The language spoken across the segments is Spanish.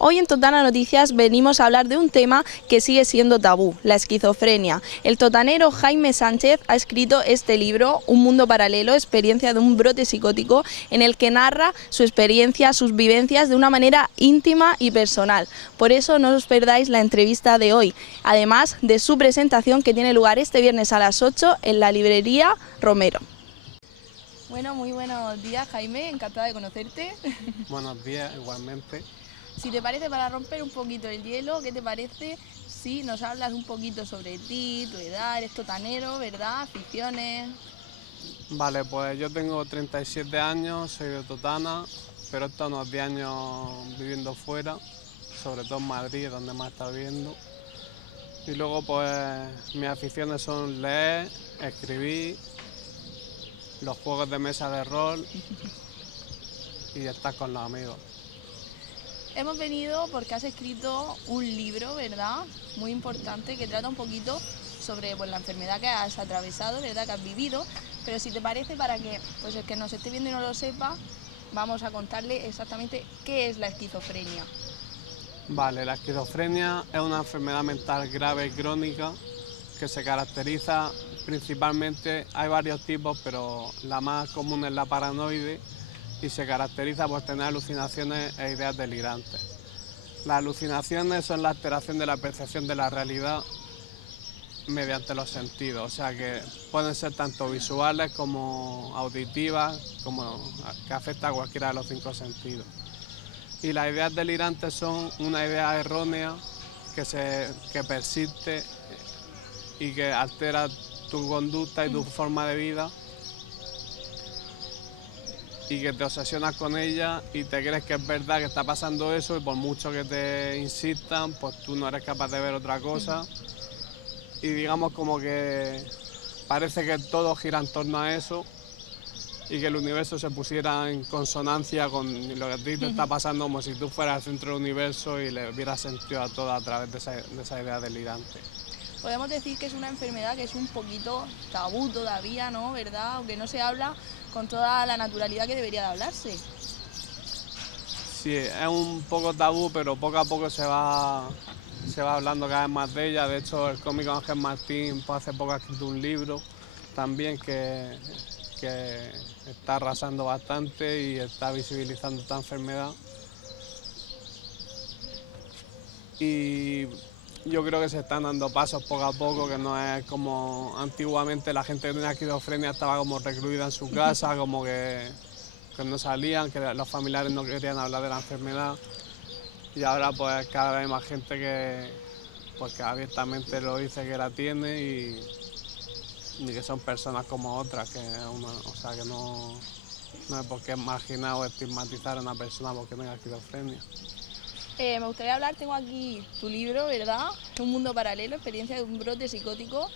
Hoy en Totana Noticias venimos a hablar de un tema que sigue siendo tabú, la esquizofrenia. El totanero Jaime Sánchez ha escrito este libro, Un mundo paralelo, experiencia de un brote psicótico, en el que narra su experiencia, sus vivencias de una manera íntima y personal. Por eso no os perdáis la entrevista de hoy, además de su presentación que tiene lugar este viernes a las 8 en la librería Romero. Bueno, muy buenos días, Jaime, encantada de conocerte. Buenos días, igualmente. Si te parece, para romper un poquito el hielo, ¿qué te parece si nos hablas un poquito sobre ti, tu edad? Eres totanero, ¿verdad? Aficiones. Vale, pues yo tengo 37 años, soy de Totana, pero he estado unos 10 años viviendo fuera, sobre todo en Madrid, donde más he estado viviendo. Y luego pues mis aficiones son leer, escribir, los juegos de mesa de rol y estar con los amigos. Hemos venido porque has escrito un libro, ¿verdad? Muy importante, que trata un poquito sobre la enfermedad que has atravesado, ¿verdad? Que has vivido. Pero si te parece, para que pues el que nos esté viendo y no lo sepa, vamos a contarle exactamente qué es la esquizofrenia. Vale, la esquizofrenia es una enfermedad mental grave y crónica que se caracteriza principalmente, hay varios tipos, pero la más común es la paranoide y se caracteriza por tener alucinaciones e ideas delirantes. Las alucinaciones son la alteración de la percepción de la realidad mediante los sentidos, o sea que pueden ser tanto visuales como auditivas, como que afecta a cualquiera de los 5 sentidos. Y las ideas delirantes son una idea errónea que persiste y que altera tu conducta y tu forma de vida y que te obsesionas con ella y te crees que es verdad que está pasando eso y por mucho que te insistan, pues tú no eres capaz de ver otra cosa y digamos como que parece que todo gira en torno a eso y que el universo se pusiera en consonancia con lo que a ti te está pasando, como si tú fueras el centro del universo y le hubieras sentido a todo a través de esa idea delirante. Podemos decir que es una enfermedad que es un poquito tabú todavía, ¿no? ¿Verdad? Aunque no se habla con toda la naturalidad que debería de hablarse. Sí, es un poco tabú, pero poco a poco se va hablando cada vez más de ella. De hecho, el cómico Ángel Martín pues, hace poco ha escrito un libro también que está arrasando bastante y está visibilizando esta enfermedad. Y yo creo que se están dando pasos poco a poco, que no es como antiguamente la gente que tenía esquizofrenia estaba como recluida en su casa, como que no salían, que los familiares no querían hablar de la enfermedad. Y ahora pues cada vez hay más gente pues, que abiertamente lo dice que la tiene y que son personas como otras, o sea, que no es porque es marginar o estigmatizar a una persona porque tenga esquizofrenia. Me gustaría hablar, tengo aquí tu libro, ¿verdad? Un mundo paralelo, experiencia de un brote psicótico.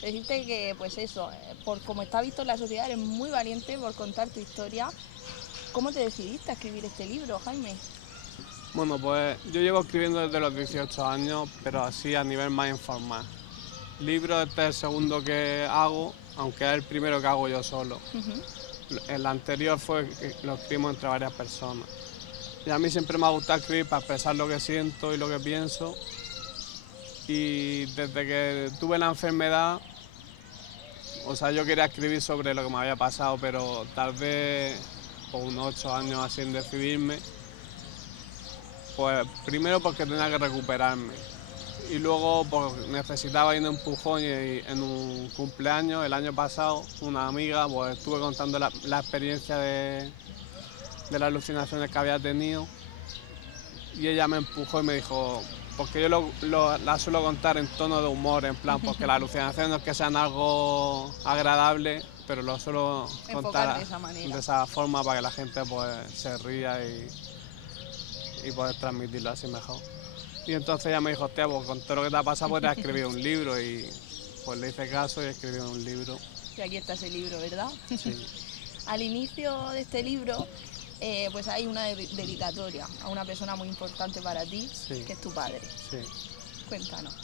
Decirte que, pues eso, por como está visto en la sociedad, eres muy valiente por contar tu historia. ¿Cómo te decidiste a escribir este libro, Jaime? Bueno, pues yo llevo escribiendo desde los 18 años, pero así a nivel más informal. Libro, este es el segundo que hago, aunque es el primero que hago yo solo. El anterior lo escribimos entre varias personas. Y a mí siempre me ha gustado escribir para expresar lo que siento y lo que pienso. Y desde que tuve la enfermedad, o sea, yo quería escribir sobre lo que me había pasado, pero tardé unos 8 años así en decidirme. Pues primero porque tenía que recuperarme y luego pues necesitaba ir un empujón y en un cumpleaños el año pasado una amiga pues estuve contando la experiencia de las alucinaciones que había tenido y ella me empujó y me dijo, porque yo la suelo contar en tono de humor, en plan, porque las alucinaciones no es que sean algo agradable, pero lo suelo Enfocar contar de esa manera. de esa forma para que la gente pues se ría y poder transmitirlo así mejor. Y entonces ella me dijo, hostia, pues con todo lo que te ha pasado podrías escribir un libro y pues le hice caso y escribí un libro. Y aquí está ese libro, ¿verdad? Sí. Al inicio de este libro, pues hay una dedicatoria a una persona muy importante para ti, Sí. que es tu padre. Sí. Cuéntanos.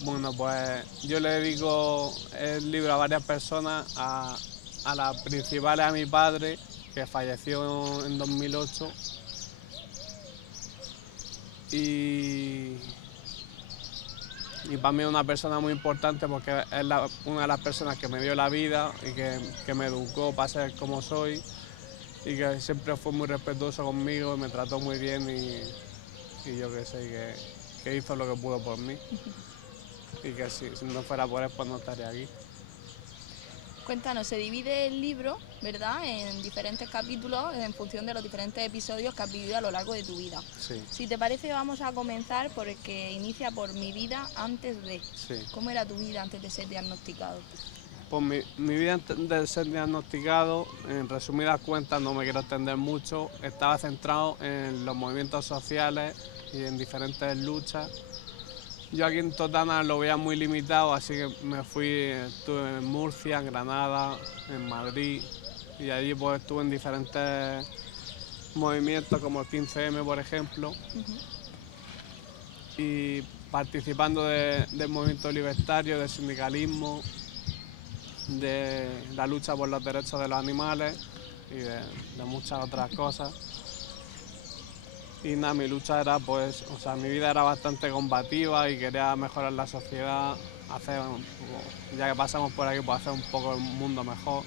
Bueno, pues yo le dedico el libro a varias personas, a la principal a mi padre, que falleció en 2008, y para mí es una persona muy importante porque es una de las personas que me dio la vida y que me educó para ser como soy y que siempre fue muy respetuoso conmigo, me trató muy bien y yo qué sé, que hizo lo que pudo por mí y que si no fuera por él pues no estaría aquí. Cuéntanos, se divide el libro, ¿verdad?, en diferentes capítulos en función de los diferentes episodios que has vivido a lo largo de tu vida. Sí. Si te parece, vamos a comenzar por el que inicia por mi vida antes de. Sí. ¿Cómo era tu vida antes de ser diagnosticado? Pues mi vida antes de ser diagnosticado, en resumidas cuentas, no me quiero extender mucho, estaba centrado en los movimientos sociales y en diferentes luchas. Yo aquí en Totana lo veía muy limitado, así que me fui, estuve en Murcia, en Granada, en Madrid y allí pues estuve en diferentes movimientos como el 15M, por ejemplo, y participando del movimiento libertario, del sindicalismo, de la lucha por los derechos de los animales y de muchas otras cosas. Y nada, mi lucha era pues, o sea, mi vida era bastante combativa y quería mejorar la sociedad, hacer, ya que pasamos por aquí, pues hacer un poco el mundo mejor.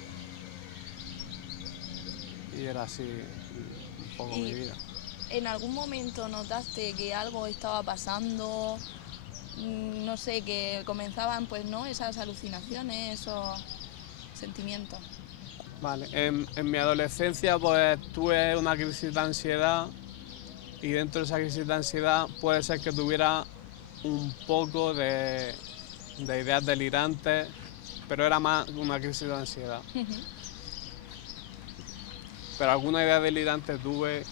Y era así un poco mi vida. ¿En algún momento notaste que algo estaba pasando? No sé, que comenzaban pues, ¿no?, esas alucinaciones, esos sentimientos. Vale, en mi adolescencia pues tuve una crisis de ansiedad y dentro de esa crisis de ansiedad puede ser que tuviera un poco de ideas delirantes, pero era más una crisis de ansiedad. Pero alguna idea delirante tuve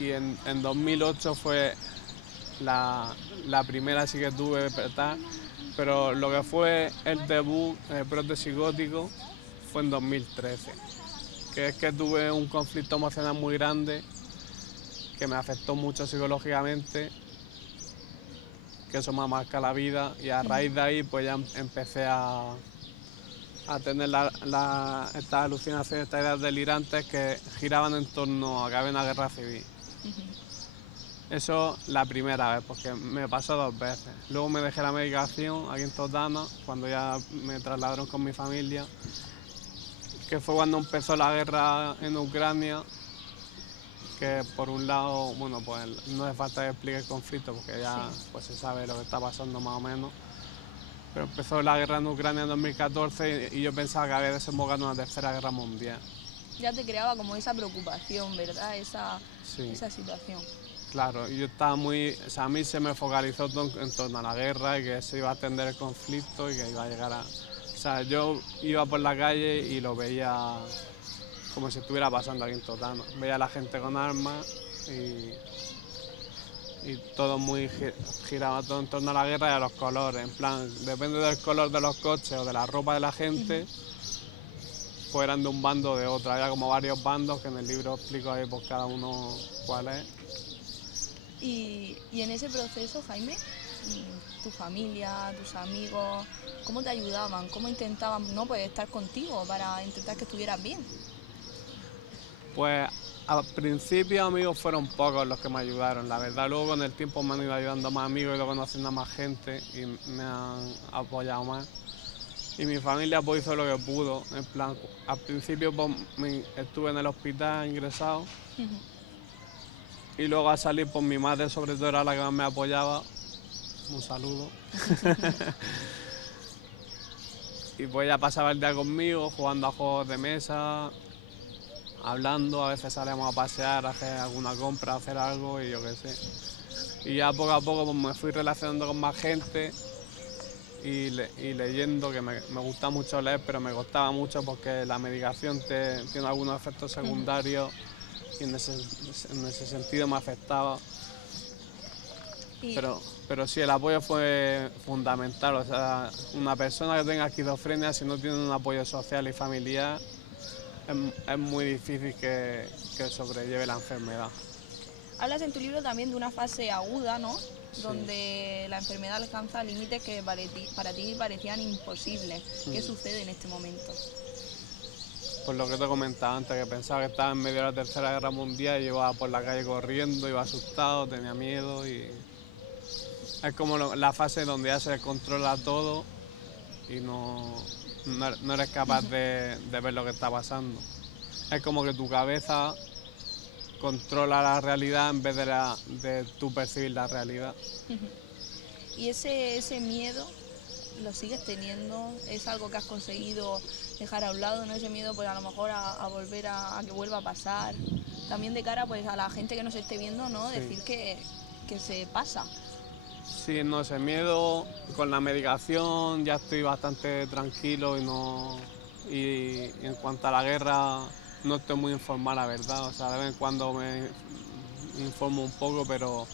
y en 2008 fue la primera sí que tuve despertar, pero lo que fue el debut, el brote psicótico, fue en 2013, que es que tuve un conflicto emocional muy grande que me afectó mucho psicológicamente, que eso me marca la vida y a raíz de ahí pues ya empecé a tener estas alucinaciones, estas ideas delirantes que giraban en torno a que había una guerra civil. Eso la primera vez, porque me pasó 2 veces. Luego me dejé la medicación aquí en Totana, cuando ya me trasladaron con mi familia, que fue cuando empezó la guerra en Ucrania, que por un lado, bueno, pues no hace falta que explique el conflicto, porque ya pues se sabe lo que está pasando más o menos. Pero empezó la guerra en Ucrania en 2014 y yo pensaba que había desembocado en una tercera guerra mundial. Ya te creaba como esa preocupación, ¿verdad? Esa situación. Claro, y yo estaba muy, o sea, a mí se me focalizó todo en torno a la guerra y que se iba a atender el conflicto y que iba a llegar a... O sea, yo iba por la calle y lo veía como si estuviera pasando aquí en Totana. Veía a la gente con armas y todo muy giraba todo en torno a la guerra y a los colores. En plan, depende del color de los coches o de la ropa de la gente, pues eran de un bando o de otro. Había como varios bandos que en el libro explico ahí por cada uno cuál es. Y en ese proceso, Jaime, tu familia, tus amigos, ¿cómo te ayudaban? ¿Cómo intentaban, no, pues, estar contigo para intentar que estuvieras bien? Pues al principio amigos fueron pocos los que me ayudaron, la verdad. Luego con el tiempo me han ido ayudando más amigos, he ido conociendo a más gente y me han apoyado más. Y mi familia pues hizo lo que pudo, en plan, al principio pues, estuve en el hospital ingresado y luego al salir pues mi madre sobre todo era la que más me apoyaba. Un saludo. Y pues ella pasaba el día conmigo jugando a juegos de mesa, hablando, a veces salíamos a pasear, a hacer alguna compra, a hacer algo y yo qué sé. Y ya poco a poco pues, me fui relacionando con más gente y leyendo, que me gusta mucho leer, pero me costaba mucho porque la medicación tiene algunos efectos secundarios y en ese sentido me afectaba. Pero sí, el apoyo fue fundamental. O sea, una persona que tenga esquizofrenia, si no tiene un apoyo social y familiar, es muy difícil que sobrelleve la enfermedad. Hablas en tu libro también de una fase aguda, ¿no? Sí. Donde la enfermedad alcanza límites que para ti parecían imposibles. ¿Qué sucede en este momento? Por lo que te comentaba antes, que pensaba que estaba en medio de la Tercera Guerra Mundial y iba por la calle corriendo, iba asustado, tenía miedo y es como la fase donde ya se controla todo y no eres capaz de ver lo que está pasando. Es como que tu cabeza controla la realidad en vez de tú percibir la realidad. Y ese miedo lo sigues teniendo, es algo que has conseguido dejar a un lado, ¿no? Ese miedo pues a lo mejor a volver a que vuelva a pasar. También de cara pues a la gente que nos esté viendo, ¿no? Sí. Decir que se pasa. Sí, no, ese miedo con la medicación ya estoy bastante tranquilo y en cuanto a la guerra no estoy muy informado, la verdad. O sea, de vez en cuando me informo un poco, pero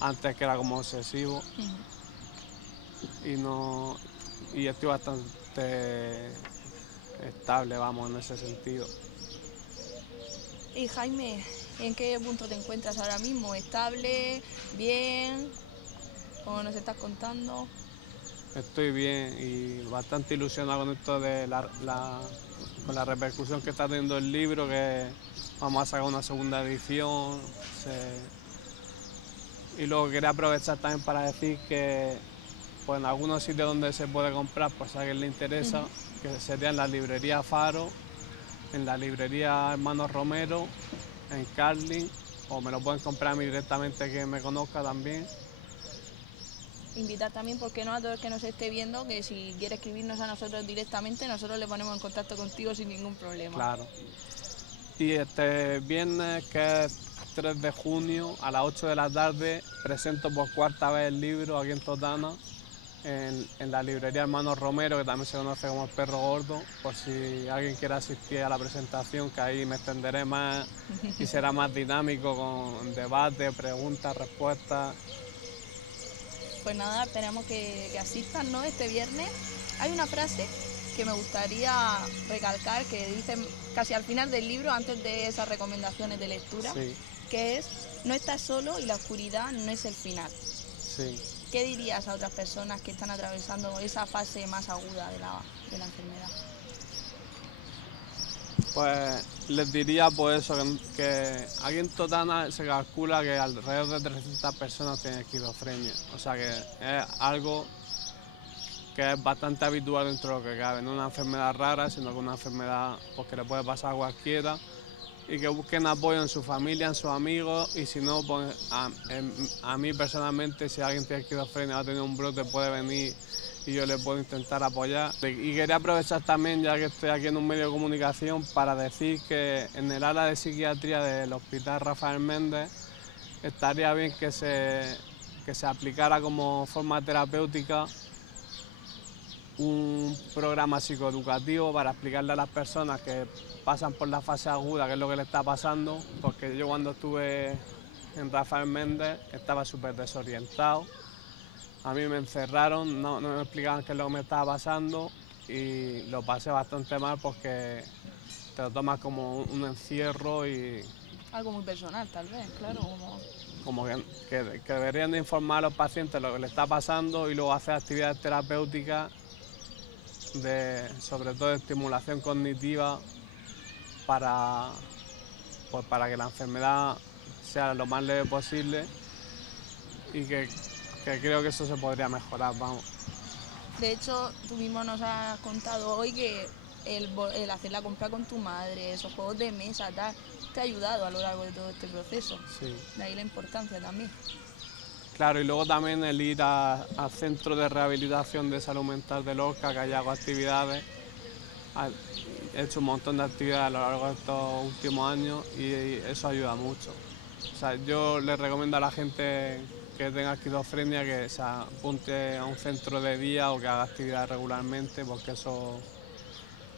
antes que era como obsesivo y estoy bastante estable, vamos, en ese sentido. Y Jaime, ¿en qué punto te encuentras ahora mismo? ¿Estable? ¿Bien? ¿Cómo nos estás contando? Estoy bien y bastante ilusionado con esto de con la repercusión que está teniendo el libro, que vamos a sacar una segunda edición. Y luego quería aprovechar también para decir que pues, en algunos sitios donde se puede comprar, pues si a alguien le interesa, que sería en la librería Faro, en la librería Hermanos Romero, en Carlin, o me lo pueden comprar a mí directamente que me conozca también. Invitar también, ¿por qué no?, a todo el que nos esté viendo, que si quiere escribirnos a nosotros directamente, nosotros le ponemos en contacto contigo sin ningún problema. Claro. Y este viernes, que es 3 de junio, a las 8 de la tarde, presento por cuarta vez el libro aquí en Totana, en la librería Hermanos Romero, que también se conoce como El Perro Gordo, por si alguien quiere asistir a la presentación, que ahí me extenderé más y será más dinámico con debate, preguntas, respuestas. Pues nada, esperamos que asistan, ¿no?, este viernes. Hay una frase que me gustaría recalcar, que dicen casi al final del libro, antes de esas recomendaciones de lectura, Sí. que es: no estás solo y la oscuridad no es el final. Sí. ¿Qué dirías a otras personas que están atravesando esa fase más aguda de la enfermedad? Pues les diría pues eso, que aquí en Totana se calcula que alrededor de 300 personas tienen esquizofrenia. O sea que es algo que es bastante habitual dentro de lo que cabe. No es una enfermedad rara, sino que es una enfermedad pues, que le puede pasar a cualquiera, y que busquen apoyo en su familia, en sus amigos, y si no, pues a mí personalmente, si alguien tiene esquizofrenia o ha tenido un brote, puede venir y yo le puedo intentar apoyar. Y quería aprovechar también, ya que estoy aquí en un medio de comunicación, para decir que en el área de psiquiatría del Hospital Rafael Méndez estaría bien que se aplicara como forma terapéutica un programa psicoeducativo para explicarle a las personas que pasan por la fase aguda qué es lo que le está pasando, porque yo cuando estuve en Rafael Méndez estaba súper desorientado, a mí me encerraron, no me explicaban qué es lo que me estaba pasando y lo pasé bastante mal porque te lo tomas como un encierro y Algo muy personal, tal vez, claro, como que deberían de informar a los pacientes lo que les está pasando y luego hacer actividades terapéuticas sobre todo de estimulación cognitiva para que la enfermedad sea lo más leve posible y que creo que eso se podría mejorar, vamos. De hecho, tú mismo nos has contado hoy que el hacer la compra con tu madre, esos juegos de mesa, tal, te ha ayudado a lo largo de todo este proceso. Sí. De ahí la importancia también. Claro, y luego también el ir al centro de rehabilitación de salud mental de Lorca, que allá hago actividades. He hecho un montón de actividades a lo largo de estos últimos años y eso ayuda mucho. O sea, yo les recomiendo a la gente que tenga esquizofrenia que se apunte a un centro de día o que haga actividades regularmente, porque eso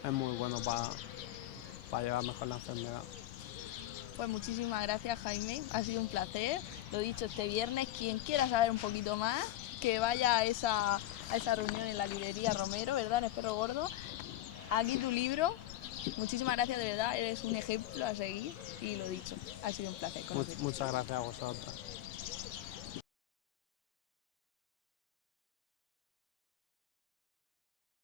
es muy bueno para llevar mejor la enfermedad. Pues muchísimas gracias, Jaime, ha sido un placer. Lo dicho, este viernes, quien quiera saber un poquito más, que vaya a esa reunión en la librería Romero, ¿verdad?, en el Perro Gordo. Aquí tu libro. Muchísimas gracias, de verdad, eres un ejemplo a seguir y lo dicho, ha sido un placer conocerte. Muchas gracias a vosotros.